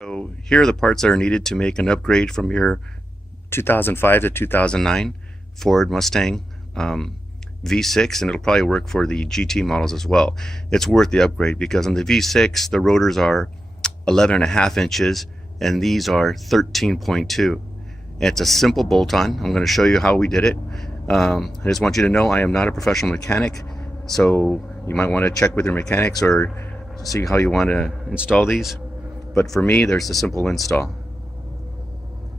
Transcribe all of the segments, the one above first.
So here are the parts that are needed to make an upgrade from your 2005 to 2009 Ford Mustang V6, and it'll probably work for the GT models as well. It's worth the upgrade because on the V6 the rotors are 11.5 inches and these are 13.2. It's a simple bolt-on. I'm going to show you how we did it. I just want you to know I am not a professional mechanic, so you might want to check with your mechanics or see how you want to install these. But for me, there's a simple install.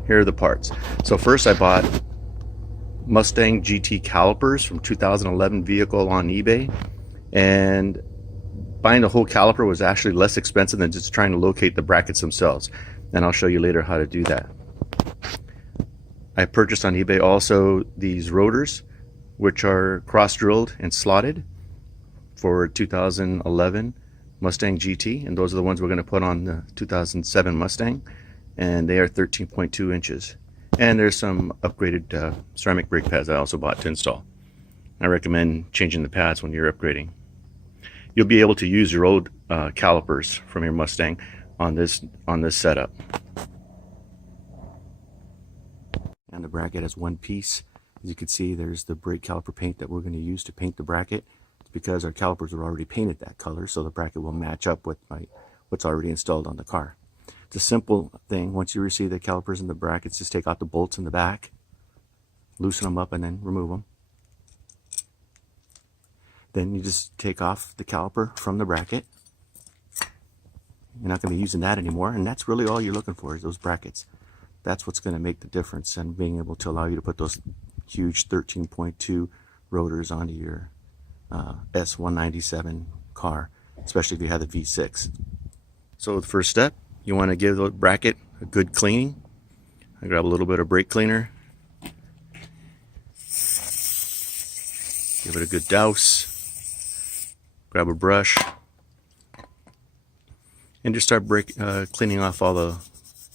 Here are the parts. So first I bought Mustang GT calipers from 2011 vehicle on eBay, and buying the whole caliper was actually less expensive than just trying to locate the brackets themselves, and I'll show you later how to do that. I purchased on eBay also these rotors, which are cross-drilled and slotted for 2011 Mustang GT, and those are the ones we're going to put on the 2007 Mustang, and they are 13.2 inches. And there's some upgraded ceramic brake pads I also bought to install. I recommend changing the pads when you're upgrading. You'll be able to use your old calipers from your Mustang on this setup. And the bracket has one piece. As you can see, there's the brake caliper paint that we're going to use to paint the bracket. It's because our calipers are already painted that color, so the bracket will match up with what's already installed on the car. It's a simple thing. Once you receive the calipers and the brackets, just take out the bolts in the back, loosen them up, and then remove them. Then you just take off the caliper from the bracket. You're not going to be using that anymore, and that's really all you're looking for, is those brackets. That's what's going to make the difference in being able to allow you to put those huge 13.2 rotors onto your S197 car, especially if you have the V6. So the first step, you want to give the bracket a good cleaning. I grab a little bit of brake cleaner, give it a good douse, grab a brush, and just start cleaning off all the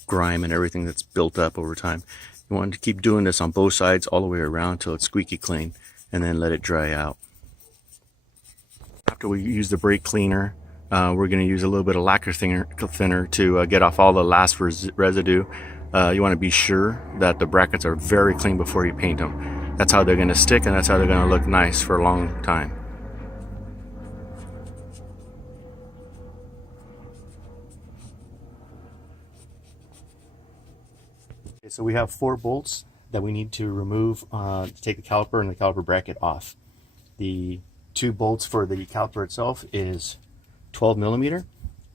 grime and everything that's built up over time. You want to keep doing this on both sides all the way around till it's squeaky clean, and then let it dry out. After we use the brake cleaner, we're going to use a little bit of lacquer thinner to get off all the last residue. You want to be sure that the brackets are very clean before you paint them. That's how they're going to stick, and that's how they're going to look nice for a long time. Okay, so we have 4 bolts that we need to remove to take the caliper and the caliper bracket off. The 2 bolts for the caliper itself is 12 millimeter,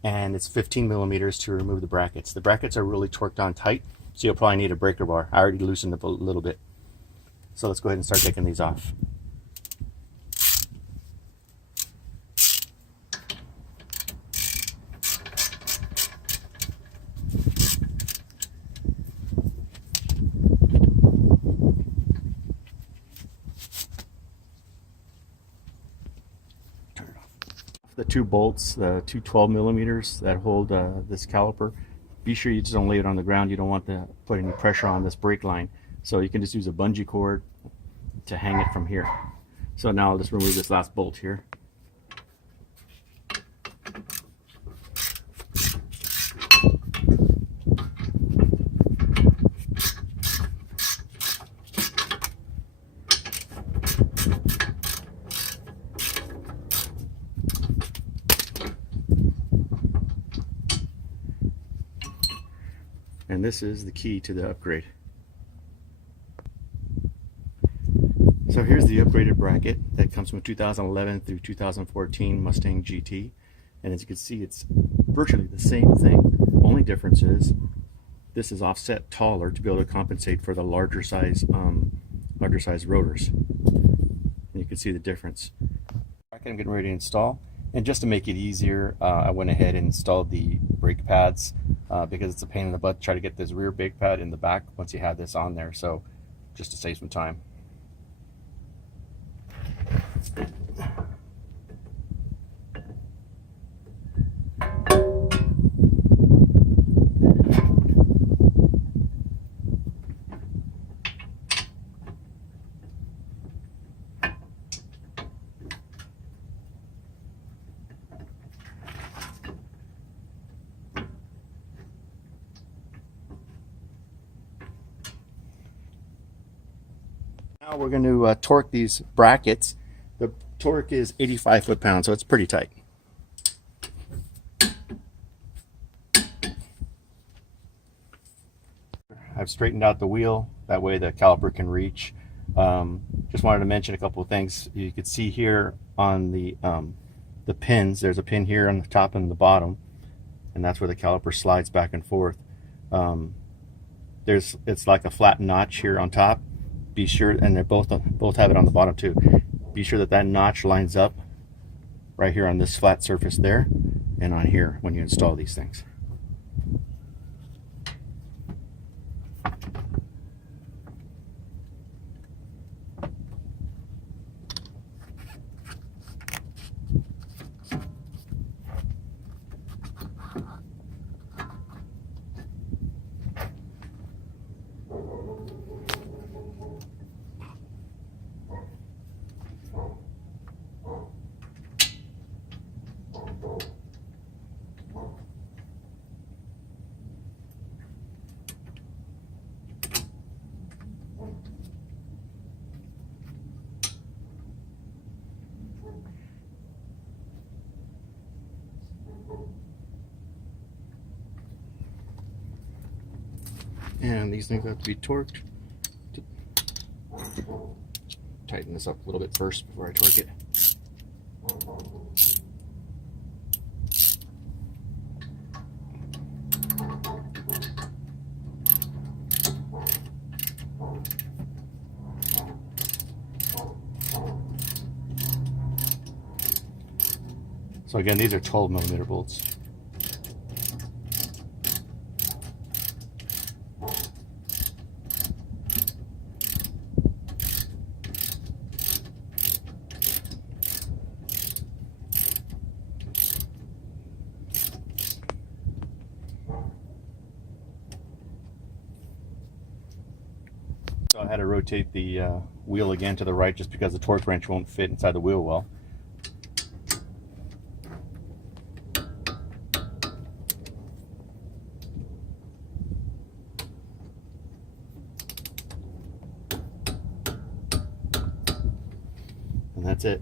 and it's 15 millimeters to remove the brackets. The brackets are really torqued on tight, so you'll probably need a breaker bar. I already loosened it a little bit. So let's go ahead and start taking these off. The 2 bolts, the two 12 millimeters that hold this caliper, be sure you just don't lay it on the ground. You don't want to put any pressure on this brake line, so you can just use a bungee cord to hang it from here. So now I'll just remove this last bolt here. And this is the key to the upgrade. So here's the upgraded bracket that comes from 2011 through 2014 Mustang GT. And as you can see, it's virtually the same thing. Only difference is this is offset taller to be able to compensate for the larger size rotors. And you can see the difference. I'm getting ready to install. And just to make it easier, I went ahead and installed the brake pads because it's a pain in the butt to try to get this rear brake pad in the back once you have this on there. So just to save some time. Now we're going to torque these brackets. The torque is 85 foot-pounds, so it's pretty tight. I've straightened out the wheel, that way the caliper can reach. Just wanted to mention a couple of things. You could see here on the pins, there's a pin here on the top and the bottom, and that's where the caliper slides back and forth. It's like a flat notch here on top. Be sure, and they both have it on the bottom too. Be sure that that notch lines up right here on this flat surface there, and on here when you install these things. And these things have to be torqued. Tighten this up a little bit first before I torque it. So again, these are 12mm bolts. So I had to rotate the wheel again to the right just because the torque wrench won't fit inside the wheel well. And that's it.